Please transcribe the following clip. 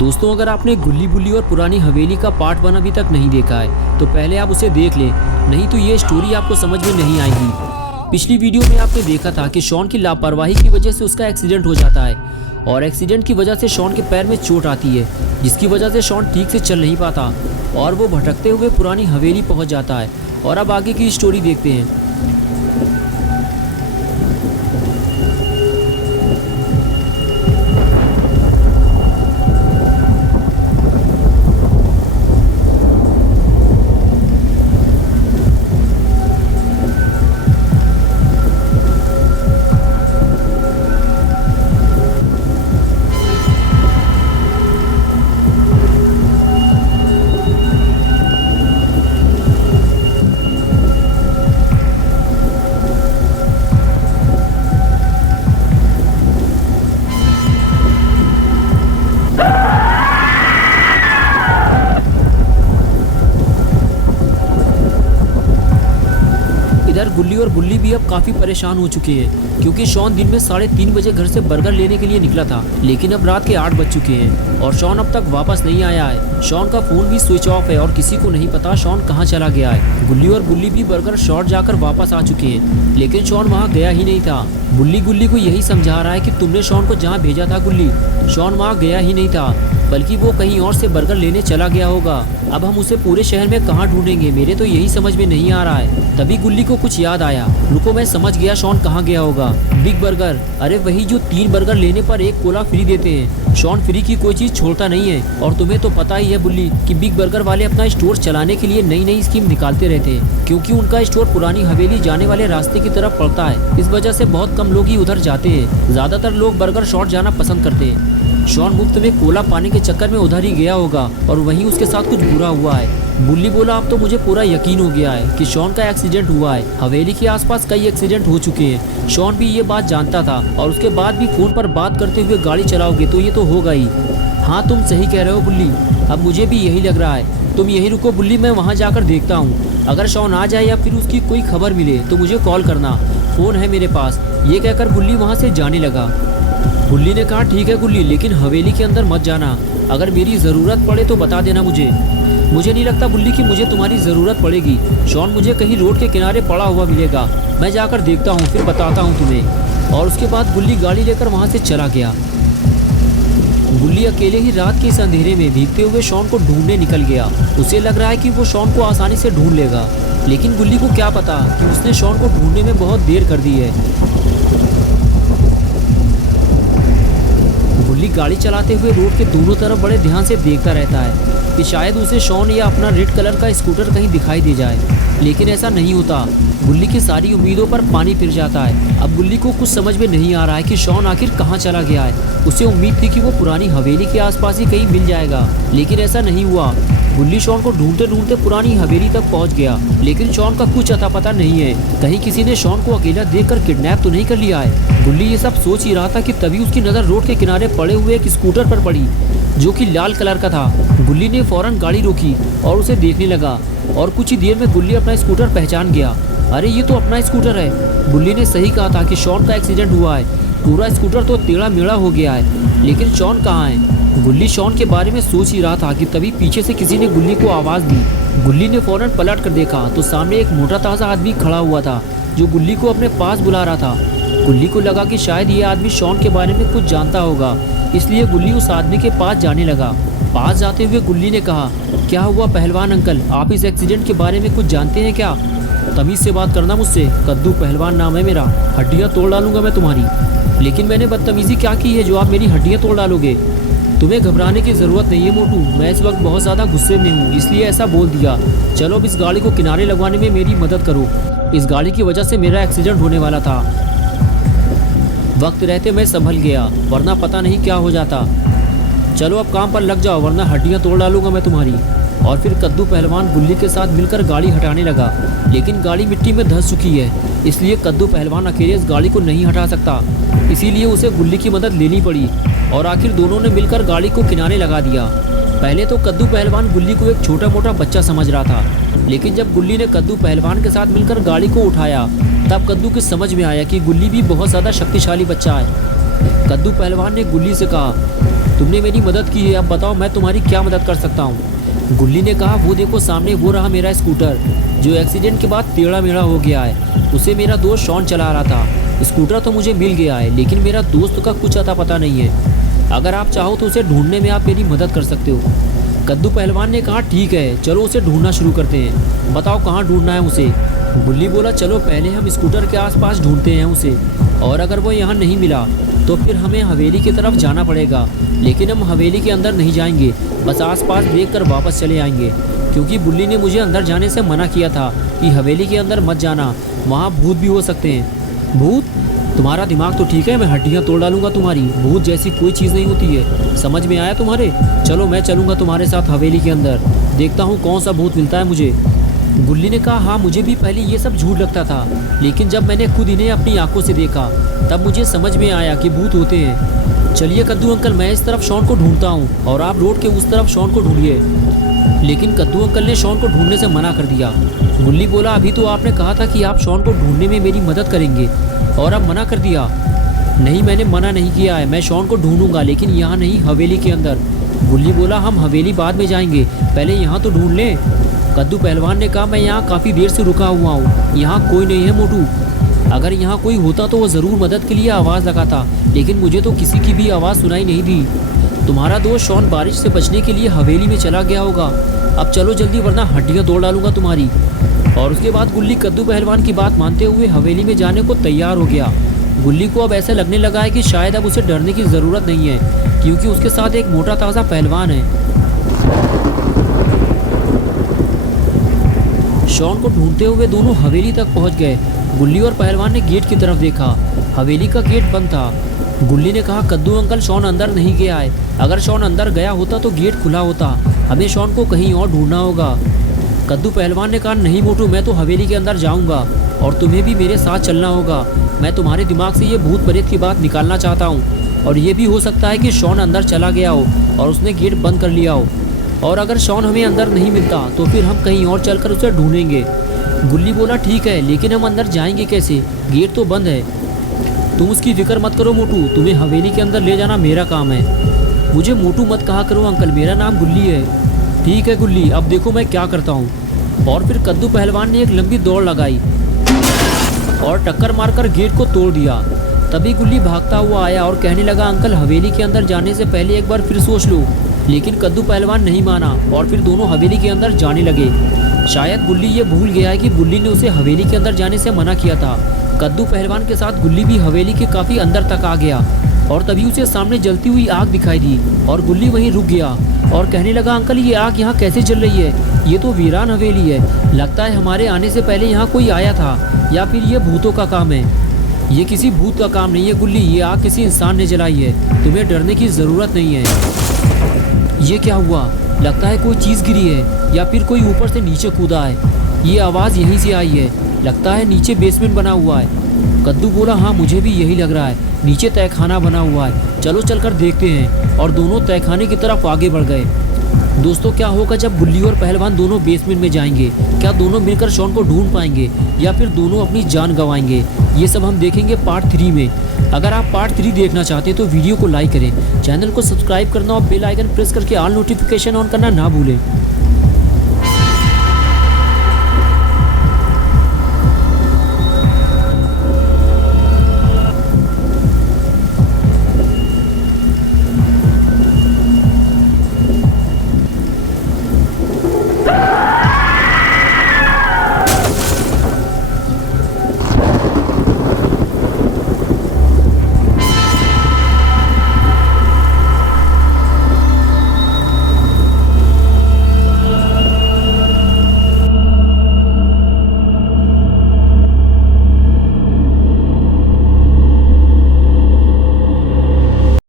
दोस्तों, अगर आपने गुल्ली बुल्ली और पुरानी हवेली का पार्ट 1 अभी तक नहीं देखा है तो पहले आप उसे देख लें, नहीं तो ये स्टोरी आपको समझ में नहीं आएगी। पिछली वीडियो में आपने देखा था कि शॉन की लापरवाही की वजह से उसका एक्सीडेंट हो जाता है और एक्सीडेंट की वजह से शॉन के पैर में चोट आती है, जिसकी वजह से शॉन ठीक से चल नहीं पाता और वो भटकते हुए पुरानी हवेली पहुंच जाता है। और अब आगे की स्टोरी देखते हैं। इधर गुल्ली और बुल्ली भी अब काफी परेशान हो चुके हैं क्योंकि शॉन दिन में 3:30 बजे घर से बर्गर लेने के लिए निकला था, लेकिन अब रात के 8 बज चुके हैं और शॉन अब तक वापस नहीं आया है। शॉन का फोन भी स्विच ऑफ है और किसी को नहीं पता शॉन कहाँ चला गया है। गुल्ली और बुल्ली भी बर्गर शॉट जाकर वापस आ चुके हैं, लेकिन शॉन वहाँ गया ही नहीं था। बुल्ली गुल्ली को यही समझा रहा है कि तुमने शॉन को जहाँ भेजा था गुल्ली, शॉन वहाँ गया ही नहीं था, बल्कि वो कहीं और से बर्गर लेने चला गया होगा। अब हम उसे पूरे शहर में कहाँ ढूंढेंगे, मेरे तो यही समझ में नहीं आ रहा है। तभी गुल्ली को कुछ याद आया, रुको मैं समझ गया शॉन कहाँ गया होगा। बिग बर्गर, अरे वही जो 3 बर्गर लेने पर 1 कोला फ्री देते हैं। शॉन फ्री की कोई चीज छोड़ता नहीं है और तुम्हें तो पता ही है बुल्ली कि बिग बर्गर वाले अपना स्टोर चलाने के लिए नई नई स्कीम निकालते रहते हैं, क्योंकि उनका स्टोर पुरानी हवेली जाने वाले रास्ते की तरफ पड़ता है। इस वजह से बहुत कम लोग ही उधर जाते हैं, ज्यादातर लोग बर्गर शॉट जाना पसंद करते हैं। शॉन मुफ्त में कोला पाने के चक्कर में उधर ही गया होगा और वहीं उसके साथ कुछ बुरा हुआ है। बुल्ली बोला, अब तो मुझे पूरा यकीन हो गया है कि शॉन का एक्सीडेंट हुआ है। हवेली के आसपास कई एक्सीडेंट हो चुके हैं, शॉन भी ये बात जानता था और उसके बाद भी फोन पर बात करते हुए गाड़ी चलाओगे तो ये तो होगा ही। हाँ तुम सही कह रहे हो बुल्ली, अब मुझे भी यही लग रहा है। तुम यही रुको बुल्ली, मैं वहाँ जाकर देखता हूँ। अगर शॉन आ जाए या फिर उसकी कोई खबर मिले तो मुझे कॉल करना, फोन है मेरे पास। ये कहकर बुल्ली वहाँ से जाने लगा। बुल्ली ने कहा, ठीक है गुल्ली, लेकिन हवेली के अंदर मत जाना। अगर मेरी ज़रूरत पड़े तो बता देना मुझे। मुझे नहीं लगता बुल्ली कि मुझे तुम्हारी ज़रूरत पड़ेगी। शॉन मुझे कहीं रोड के किनारे पड़ा हुआ मिलेगा, मैं जाकर देखता हूँ, फिर बताता हूँ तुम्हें। और उसके बाद बुल्ली गाड़ी लेकर वहाँ से चला गया। बुल्ली अकेले ही रात के इस अंधेरे में भीगते हुए शॉन को ढूंढने निकल गया। उसे लग रहा है कि वो शॉन को आसानी से ढूंढ लेगा, लेकिन बुल्ली को क्या पता कि उसने शॉन को ढूंढने में बहुत देर कर दी है। बुल्ली गाड़ी चलाते हुए रोड के दोनों तरफ बड़े ध्यान से देखता रहता है कि शायद उसे शॉन या अपना रेड कलर का स्कूटर कहीं दिखाई दे जाए, लेकिन ऐसा नहीं होता। बुल्ली की सारी उम्मीदों पर पानी फिर जाता है। अब बुल्ली को कुछ समझ में नहीं आ रहा है कि शॉन आखिर कहाँ चला गया है। उसे उम्मीद थी कि वो पुरानी हवेली के आसपास ही कहीं मिल जाएगा, लेकिन ऐसा नहीं हुआ। बुल्ली शॉन को ढूंढते ढूंढते पुरानी हवेली तक पहुंच गया, लेकिन शॉन का कुछ अता पता नहीं है। कहीं किसी ने शॉन को अकेला देखकर किडनैप तो नहीं कर लिया है। बुल्ली ये सब सोच ही रहा था कि तभी उसकी नज़र रोड के किनारे पड़े हुए एक स्कूटर पर पड़ी, जो कि लाल कलर का था। बुल्ली ने फौरन गाड़ी रोकी और उसे देखने लगा और कुछ ही देर में बुल्ली अपना स्कूटर पहचान गया। अरे ये तो अपना स्कूटर है। बुल्ली ने सही कहा था कि शॉन का एक्सीडेंट हुआ है, पूरा स्कूटर तो टेढ़ा मेढ़ा हो गया है, लेकिन शॉन कहाँ है। गुल्ली शॉन के बारे में सोच ही रहा था कि तभी पीछे से किसी ने गुल्ली को आवाज़ दी। गुल्ली ने फौरन पलट कर देखा तो सामने एक मोटा ताज़ा आदमी खड़ा हुआ था जो गुल्ली को अपने पास बुला रहा था। गुल्ली को लगा कि शायद ये आदमी शॉन के बारे में कुछ जानता होगा, इसलिए गुल्ली उस आदमी के पास जाने लगा। पास जाते हुए गुल्ली ने कहा, क्या हुआ पहलवान अंकल, आप इस एक्सीडेंट के बारे में कुछ जानते हैं क्या? तमीज़ से बात करना मुझसे, कद्दू पहलवान नाम है मेरा, हड्डियाँ तोड़ डालूंगा मैं तुम्हारी। लेकिन मैंने बदतमीज़ी क्या की है जो आप मेरी हड्डियाँ तोड़ डालोगे? तुम्हें घबराने की ज़रूरत नहीं है मोटू, मैं इस वक्त बहुत ज़्यादा गुस्से में हूँ, इसलिए ऐसा बोल दिया। चलो अब इस गाड़ी को किनारे लगवाने में मेरी मदद करो, इस गाड़ी की वजह से मेरा एक्सीडेंट होने वाला था। वक्त रहते मैं संभल गया, वरना पता नहीं क्या हो जाता। चलो अब काम पर लग जाओ, वरना हड्डियाँ तोड़ डालूंगा मैं तुम्हारी। और फिर कद्दू पहलवान गुल्ली के साथ मिलकर गाड़ी हटाने लगा, लेकिन गाड़ी मिट्टी में धंस चुकी है, इसलिए कद्दू पहलवान अकेले इस गाड़ी को नहीं हटा सकता, इसीलिए उसे गुल्ली की मदद लेनी पड़ी और आखिर दोनों ने मिलकर गाड़ी को किनारे लगा दिया। पहले तो कद्दू पहलवान गुल्ली को एक छोटा मोटा बच्चा समझ रहा था, लेकिन जब गुल्ली ने कद्दू पहलवान के साथ मिलकर गाड़ी को उठाया तब कद्दू की समझ में आया कि गुल्ली भी बहुत ज़्यादा शक्तिशाली बच्चा है। कद्दू पहलवान ने गुल्ली से कहा, तुमने मेरी मदद की है, अब बताओ मैं तुम्हारी क्या मदद कर सकता हूँ। गुल्ली ने कहा, वो देखो सामने वो रहा मेरा स्कूटर जो एक्सीडेंट के बाद टेढ़ा मेढ़ा हो गया है। उसे मेरा दोस्त शॉन चला रहा था। स्कूटर तो मुझे मिल गया है, लेकिन मेरा दोस्त का कुछ अता पता नहीं है। अगर आप चाहो तो उसे ढूंढने में आप मेरी मदद कर सकते हो। कद्दू पहलवान ने कहा, ठीक है चलो उसे ढूंढना शुरू करते हैं, बताओ कहाँ ढूंढना है उसे। गुल्ली बोला, चलो पहले हम स्कूटर के आसपास ढूंढते हैं उसे, और अगर वो यहाँ नहीं मिला तो फिर हमें हवेली की तरफ जाना पड़ेगा। लेकिन हम हवेली के अंदर नहीं जाएंगे, बस आसपास देख कर वापस चले आएंगे, क्योंकि बुल्ली ने मुझे अंदर जाने से मना किया था कि हवेली के अंदर मत जाना, वहाँ भूत भी हो सकते हैं। भूत? तुम्हारा दिमाग तो ठीक है, मैं हड्डियाँ तोड़ डालूंगा तुम्हारी। भूत जैसी कोई चीज़ नहीं होती है, समझ में आया तुम्हारे? चलो मैं चलूँगा तुम्हारे साथ हवेली के अंदर, देखता हूँ कौन सा भूत मिलता है मुझे। गुल्ली ने कहा, हाँ मुझे भी पहले ये सब झूठ लगता था, लेकिन जब मैंने खुद इन्हें अपनी आंखों से देखा तब मुझे समझ में आया कि भूत होते हैं। चलिए कद्दू अंकल, मैं इस तरफ शॉन को ढूंढता हूँ और आप रोड के उस तरफ शॉन को ढूंढिए। लेकिन कद्दू अंकल ने शॉन को ढूंढने से मना कर दिया। गुल्ली बोला, अभी तो आपने कहा था कि आप शॉन को ढूंढने में मेरी मदद करेंगे और अब मना कर दिया। नहीं, मैंने मना नहीं किया है, मैं शॉन को ढूंढूंगा, लेकिन यहाँ नहीं, हवेली के अंदर। गुल्ली बोला, हम हवेली बाद में जाएंगे, पहले यहाँ तो ढूंढ लें। कद्दू पहलवान ने कहा, मैं यहाँ काफ़ी देर से रुका हुआ हूँ, यहाँ कोई नहीं है मोटू। अगर यहाँ कोई होता तो वो ज़रूर मदद के लिए आवाज़ लगाता, लेकिन मुझे तो किसी की भी आवाज़ सुनाई नहीं दी। तुम्हारा दोस्त शॉन बारिश से बचने के लिए हवेली में चला गया होगा, अब चलो जल्दी वरना हड्डियाँ तोड़ डालूंगा तुम्हारी। और उसके बाद गुल्ली कद्दू पहलवान की बात मानते हुए हवेली में जाने को तैयार हो गया। गुल्ली को अब ऐसा लगने लगा है कि शायद अब उसे डरने की ज़रूरत नहीं है, क्योंकि उसके साथ एक मोटा ताज़ा पहलवान है। शॉन को ढूंढते हुए दोनों हवेली तक पहुंच गए। गुल्ली और पहलवान ने गेट की तरफ देखा, हवेली का गेट बंद था। गुल्ली ने कहा, कद्दू अंकल शॉन अंदर नहीं गया है, अगर शॉन अंदर गया होता तो गेट खुला होता, हमें शॉन को कहीं और ढूंढना होगा। कद्दू पहलवान ने कहा, नहीं मोटू, मैं तो हवेली के अंदर जाऊंगा और तुम्हें भी मेरे साथ चलना होगा। मैं तुम्हारे दिमाग से ये भूत प्रेत की बात निकालना चाहता हूँ, और ये भी हो सकता है कि शॉन अंदर चला गया हो और उसने गेट बंद कर लिया हो, और अगर शॉन हमें अंदर नहीं मिलता तो फिर हम कहीं और चलकर उसे ढूंढेंगे। गुल्ली बोला, ठीक है, लेकिन हम अंदर जाएंगे कैसे, गेट तो बंद है। तुम उसकी फिक्र मत करो मोटू, तुम्हें हवेली के अंदर ले जाना मेरा काम है। मुझे मोटू मत कहा करो अंकल, मेरा नाम गुल्ली है। ठीक है गुल्ली, अब देखो मैं क्या करता हूँ। और फिर कद्दू पहलवान ने एक लंबी दौड़ लगाई और टक्कर मारकर गेट को तोड़ दिया। तभी गुल्ली भागता हुआ आया और कहने लगा, अंकल हवेली के अंदर जाने से पहले एक बार फिर सोच लो। लेकिन कद्दू पहलवान नहीं माना और फिर दोनों हवेली के अंदर जाने लगे। शायद गुल्ली ये भूल गया है कि गुल्ली ने उसे हवेली के अंदर जाने से मना किया था। कद्दू पहलवान के साथ गुल्ली भी हवेली के काफ़ी अंदर तक आ गया और तभी उसे सामने जलती हुई आग दिखाई दी और गुल्ली वहीं रुक गया और कहने लगा, अंकल ये आग यहाँ कैसे जल रही है, ये तो वीरान हवेली है, लगता है हमारे आने से पहले यहाँ कोई आया था, या फिर ये भूतों का काम है। ये किसी भूत का काम नहीं है गुल्ली, ये आग किसी इंसान ने जलाई है, तुम्हें डरने की ज़रूरत नहीं है। ये क्या हुआ, लगता है कोई चीज़ गिरी है या फिर कोई ऊपर से नीचे कूदा है। ये आवाज़ यहीं से आई है, लगता है नीचे बेसमेंट बना हुआ है। कद्दू बोला, हाँ मुझे भी यही लग रहा है, नीचे तहखाना बना हुआ है, चलो चलकर देखते हैं। और दोनों तहखाने की तरफ आगे बढ़ गए। दोस्तों क्या होगा जब गुल्ली और पहलवान दोनों बेसमेंट में जाएंगे, क्या दोनों मिलकर शॉन को ढूंढ पाएंगे या फिर दोनों अपनी जान गंवाएंगे, ये सब हम देखेंगे पार्ट 3 में। अगर आप पार्ट 3 देखना चाहते हैं तो वीडियो को लाइक करें, चैनल को सब्सक्राइब करना और बेल आइकन प्रेस करके ऑल नोटिफिकेशन ऑन करना ना भूलें।